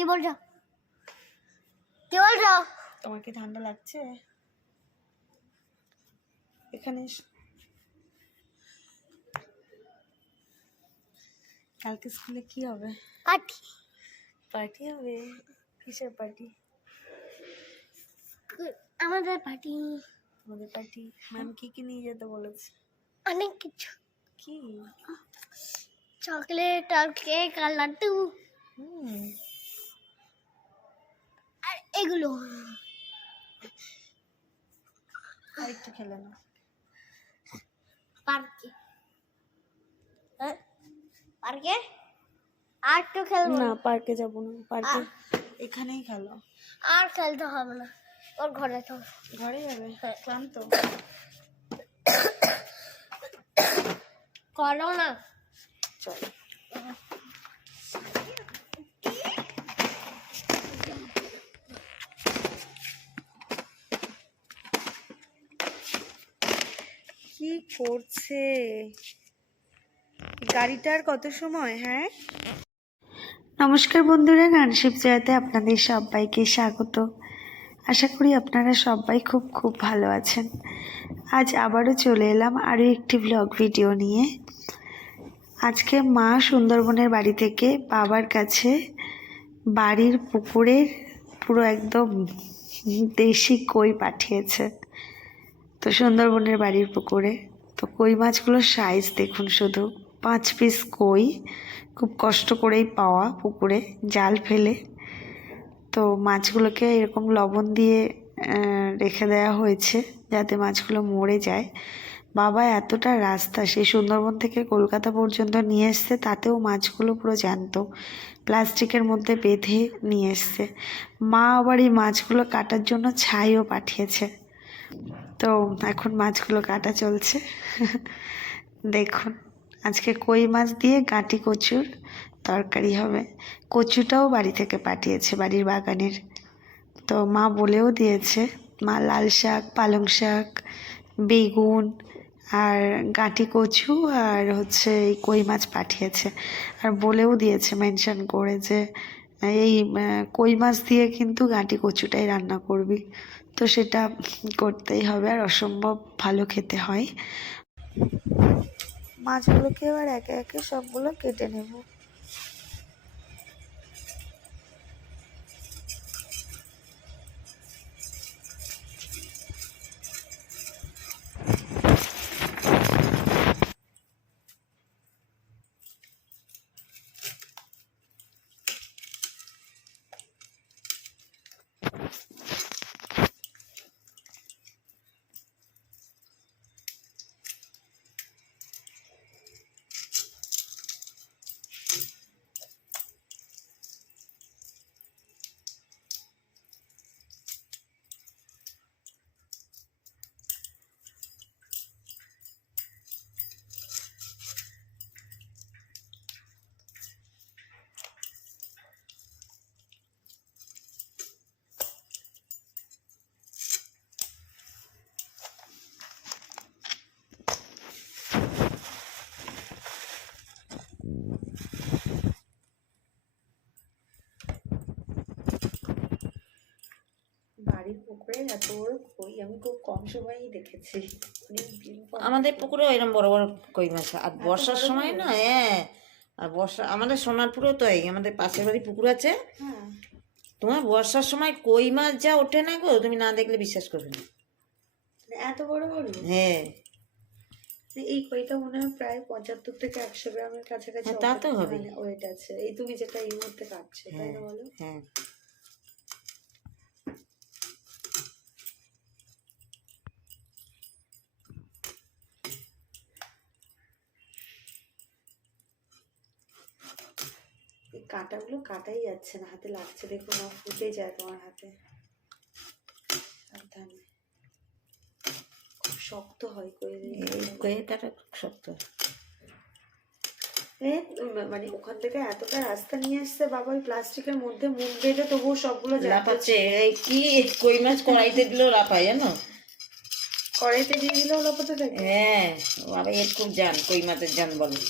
কি বলছো? কি বলছো? তোমার কি ঠান্ডা লাগছে? এখানে কালকে স্কুলে কি হবে? পাটি পার্টি হবে? কিসের পার্টি? আমাদের পাটি আমাদের পার্টি। ম্যাম কি কি নিয়ে যেতে বলেছে? অনেক কিছু। কি? চকলেট আর কেক আর লাড্ডু। হুম। এগুলো। আরেকটু খেলে না পার্কে। হ্যাঁ? পার্কে? আর একটু খেলব না পার্কে যাব না পার্কে। এখানেই খেলো। আর খেলতে হবে না। ওর ঘরে তো। ঘরে যাবে? ক্লান্ত। করো না। চল কি করছে গাড়িটার কত সময় হ্যাঁ? নমস্কার বন্ধুরা গানশিপ জয়াতে আপনাদের সবাইকে স্বাগত। আশা করি আপনারা সবাই খুব খুব ভালো আছেন। আজ আবারও চলে এলাম আরও একটি ব্লগ ভিডিও নিয়ে। আজকে মা সুন্দরবনের বাড়ি থেকে বাবার কাছে বাড়ির পুকুরের পুরো একদম দেশি কই পাঠিয়েছে। তো সুন্দরবনের বাড়ির পুকুরে তো কই মাছগুলোর সাইজ দেখুন শুধু। পাঁচ পিস কই, খুব কষ্ট করেই পাওয়া পুকুরে জাল ফেলে। তো মাছগুলোকে এরকম লবণ দিয়ে রেখে দেওয়া হয়েছে যাতে মাছগুলো মরে যায়। বাবা এতটা রাস্তা, সেই সুন্দরবন থেকে কলকাতা পর্যন্ত নিয়ে এসছে, তাতেও মাছগুলো পুরো জ্যান্ত। প্লাস্টিকের মধ্যে বেঁধে নিয়ে এসছে। মা আবার এই মাছগুলো কাটার জন্য ছাইও পাঠিয়েছে। তো এখন মাছগুলো কাটা চলছে। দেখুন, আজকে কই মাছ দিয়ে গাঁটি কচুর তরকারি হবে। কচুটাও বাড়ি থেকে পাঠিয়েছে বাড়ির বাগানের। তো মা বলেও দিয়েছে, মা লাল শাক, পালং শাক, বেগুন আর গাঁটি কচু আর হচ্ছে এই কই মাছ পাঠিয়েছে। আর বলেও দিয়েছে মেনশন করে যে এই কই মাছ দিয়ে কিন্তু গাঁটি কচুটাই রান্না করবি। তো সেটা করতেই হবে, আর অসম্ভব ভালো খেতে হয়। মাছগুলোকে এবার একে একে সবগুলো কেটে নেব। বাড়ির এত বড় কই? আমি খুব কম সময়ই দেখেছি। আমাদের পুকুরে এরকম বড় বড় কই মাছ। আর বর্ষার সময় না হ্যাঁ আর বর্ষা আমাদের সোনারপুরেও তো এই আমাদের পাশের বাড়ি পুকুর আছে। হ্যাঁ। তোমার বর্ষার সময় কই মাছ যা ওঠে না গো তুমি না দেখলে বিশ্বাস করবে না। মানে এত বড় বড়? হ্যাঁ। এই কইটা মনে হয় প্রায় পঁচাত্তর থেকে একশো গ্রামের কাছাকাছি হ্যাঁ, তা তো হবে। ওয়েট আছে। এই তুমি যেটা এই মুহূর্তে কাটছো তাই হ্যাঁ না বলো? হ্যাঁ। কাঁটাগুলো কাটাই যাচ্ছে না হাতে লাগছে। দেখুন না ফুটে যায় তোমার হাতে। সাবধানে। খুব শক্ত হয় খুব শক্ত। মানে ওখান থেকে এতটা রাস্তা নিয়ে এসছে বাবা ওই প্লাস্টিকের মধ্যে মুখ বেঁধে তবুও সবগুলো লাফাচ্ছে। এই কি কই মাছ কড়াইতে দিলেও লাফায় জানো? কড়াইতে দিয়ে দিলেও লাপাতে থাকে হ্যাঁ বাবা এর খুব জান কই মাছের জান বলে।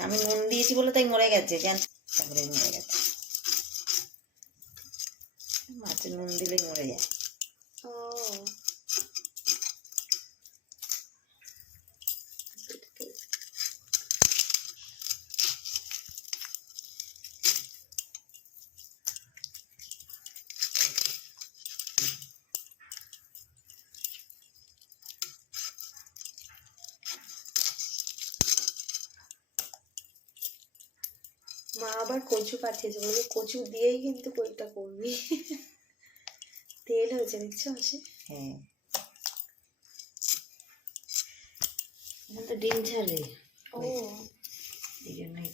আমি নুন দিয়েছি বলে তাই মরে গেছে জান তারপরে মরে গেছে। মাছের নুন দিলে আবার কচু পাঠিয়েছে বলবে কচু দিয়েই কিন্তু কইটা করবি। তেল হয়েছে দেখছ আসে হ্যাঁ। তো ডিম ঝালে ও। এই জন্যই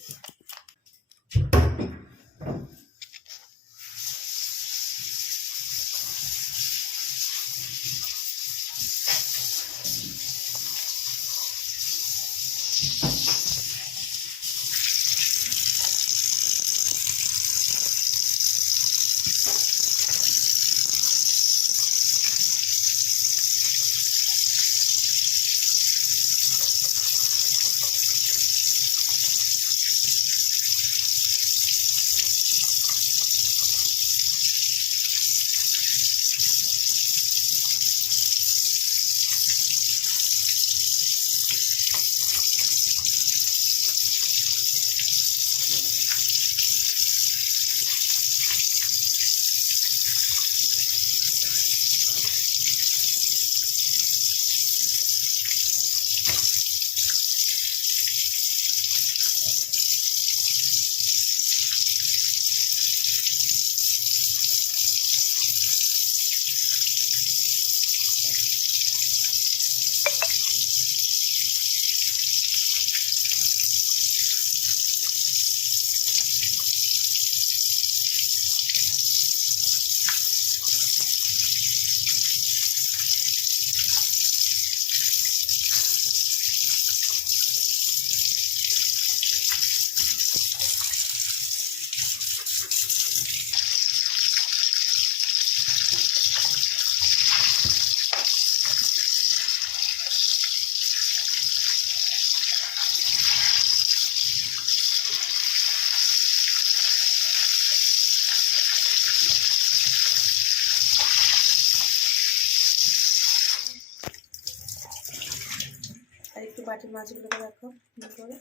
মাছগুলোকে দেখো কি করে।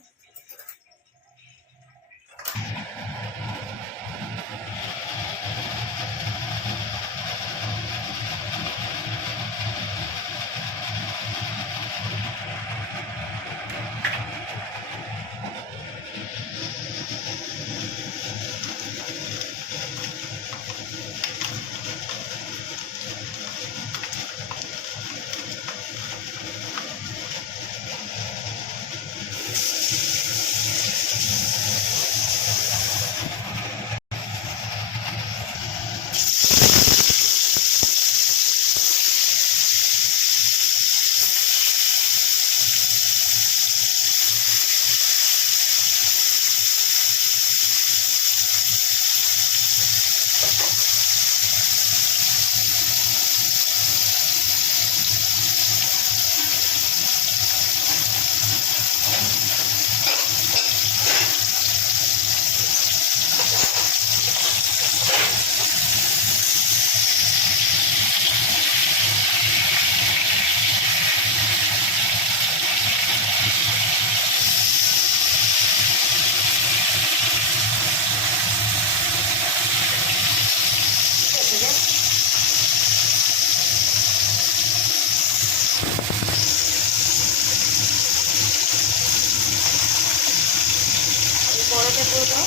বড়টা করে দাও।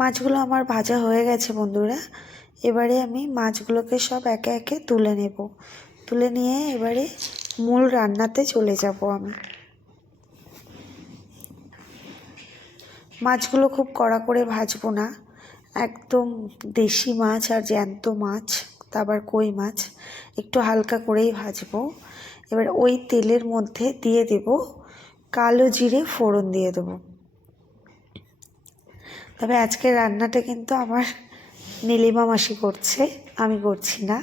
মাছগুলো আমার ভাজা হয়ে গেছে বন্ধুরা। এবারে আমি মাছগুলোকে সব একে একে তুলে নেব। তুলে নিয়ে এবারে মূল রান্নাতে চলে যাব আমি। মাছগুলো খুব কড়া করে ভাজবো না। একদম দেশি মাছ আর জ্যান্ত মাছ তারপর কই মাছ, একটু হালকা করেই ভাজবো। এবার ওই তেলের মধ্যে দিয়ে দেব কালো জিরে ফোড়ন দিয়ে দেবো। তবে আজকের রান্নাটা কিন্তু আমার নীলিমা মাসি করছে, আমি করছি না।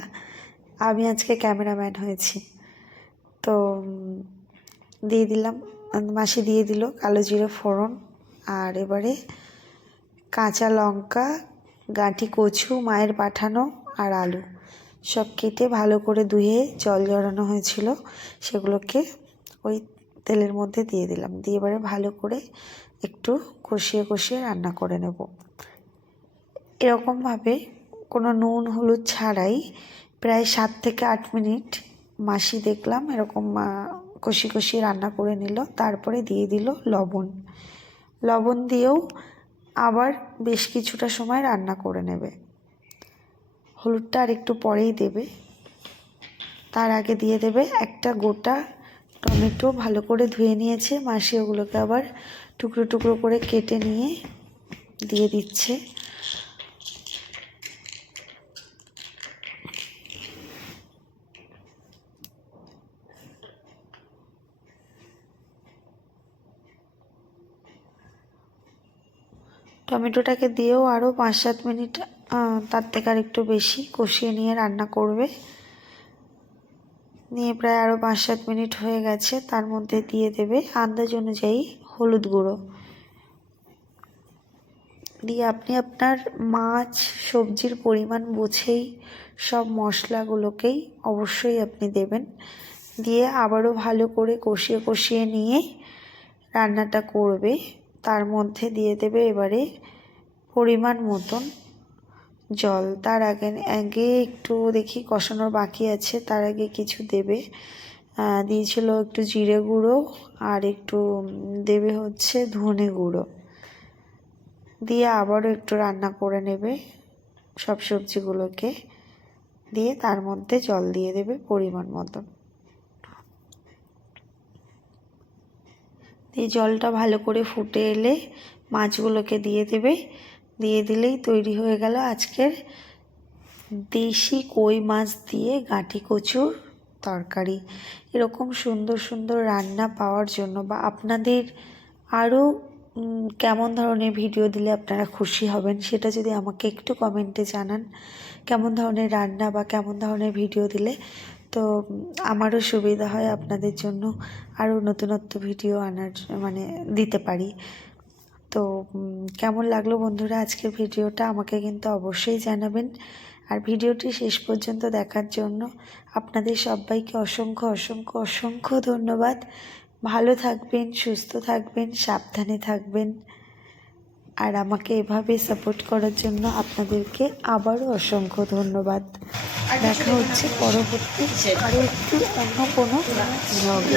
আমি আজকে ক্যামেরাম্যান হয়েছি। তো দিয়ে দিলাম, মাসি দিয়ে দিল কালো জিরে ফোড়ন। আর এবারে কাঁচা লঙ্কা, গাঁটি কচু, মায়ের পাঠানো আর আলু। সব কেটে ভালো করে ধুয়ে জল জড়ানো হয়েছিল, সেগুলোকে ওই তেলের মধ্যে দিয়ে দিলাম। দিয়ে এবারে ভালো করে একটু কষিয়ে কষিয়ে রান্না করে নেব। এরকমভাবে কোনো নুন, হলুদ ছাড়াই প্রায় সাত থেকে আট মিনিট মাসি দেখলাম, এরকম কষি কষি রান্না করে নিল, তারপরে দিয়ে দিল লবণ। লবণ দিয়েও আবার বেশ কিছুটা সময় রান্না করে নেবে। হলুদটা আর একটু পরেই দেবে। তার আগে দিয়ে দেবে একটা গোটা টমেটো, ভালো করে ধুয়ে নিয়েছে। মাসি ওগুলোকে আবার টুকরো টুকরো করে কেটে নিয়ে দিয়ে দিচ্ছে। টমেটোটাকে দিয়েও আরও পাঁচ সাত মিনিট তার থেকে আর একটু বেশি কষিয়ে নিয়ে রান্না করবে। নিয়ে প্রায় আরও পাঁচ সাত মিনিট হয়ে গেছে, তার মধ্যে দিয়ে দেবে আন্দাজ অনুযায়ী হলুদ গুঁড়ো। দিয়ে আপনি আপনার মাছ, সবজির পরিমাণ বুঝেই সব মশলাগুলোকেই অবশ্যই আপনি দেবেন। দিয়ে আবারও ভালো করে কষিয়ে কষিয়ে নিয়ে রান্নাটা করবে। তার মধ্যে দিয়ে দেবে এবারে পরিমাণ মতন জল। তার আগে আগে একটু দেখি কষানোর বাকি আছে। তার আগে কিছু দেবে। দিয়েছিল একটু জিরে গুঁড়ো আর একটু দেবে হচ্ছে ধনে গুঁড়ো। দিয়ে আবারও একটু রান্না করে নেবে সব সবজিগুলোকে। দিয়ে তার মধ্যে জল দিয়ে দেবে পরিমাণ মতন। দিয়ে জলটা ভালো করে ফুটে এলে মাছগুলোকে দিয়ে দেবে। দিয়ে দিলেই তৈরি হয়ে গেল আজকের দেশি কই মাছ দিয়ে গাঁটি কচুর তরকারি। এরকম সুন্দর সুন্দর রান্না পাওয়ার জন্য বা আপনাদের আরও কেমন ধরনের ভিডিও দিলে আপনারা খুশি হবেন সেটা যদি আমাকে একটু কমেন্টে জানান। কেমন ধরনের রান্না বা কেমন ধরনের ভিডিও দিলে তো আমারও সুবিধা হয় আপনাদের জন্য আরও নতুনত্ব ভিডিও আনার মানে দিতে পারি। তো কেমন লাগল বন্ধুরা আজকের ভিডিওটা? আমাকে কিন্তু অবশ্যই জানাবেন। আর ভিডিওটি শেষ পর্যন্ত দেখার জন্য আপনাদের সবাইকে অসংখ্য অসংখ্য অসংখ্য ধন্যবাদ। ভালো থাকবেন, সুস্থ থাকবেন, সাবধানে থাকবেন। আর আমাকে এভাবে সাপোর্ট করার জন্য আপনাদেরকে আবারও অসংখ্য ধন্যবাদ। দেখা হচ্ছে পরবর্তী আরও একটু অন্য কোনো ব্লগে